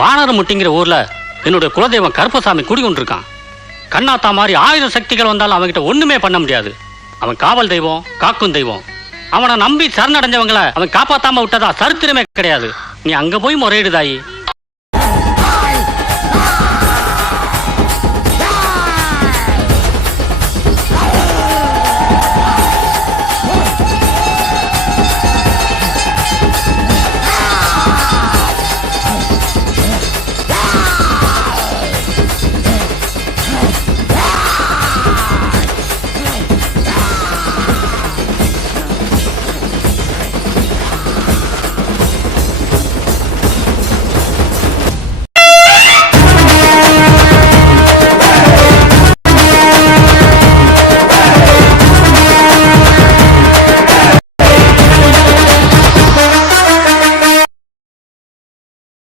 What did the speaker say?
வானரமுட்டிங்கிற ஊர்ல என்னுடைய குலதெய்வம் கருப்பசாமி குடி கொண்டிருக்கான். கண்ணாத்தா மாதிரி 1000 சக்திகள் வந்தாலும் அவன்கிட்ட ஒண்ணுமே பண்ண முடியாது. அவன் காவல் தெய்வம், காக்கும் தெய்வம். அவனை நம்பி சரணடைஞ்சவங்களை அவன் காப்பாத்தாம விட்டதா சரித்திரமே கிடையாது. நீ அங்க போய் முறையிடுதாயி.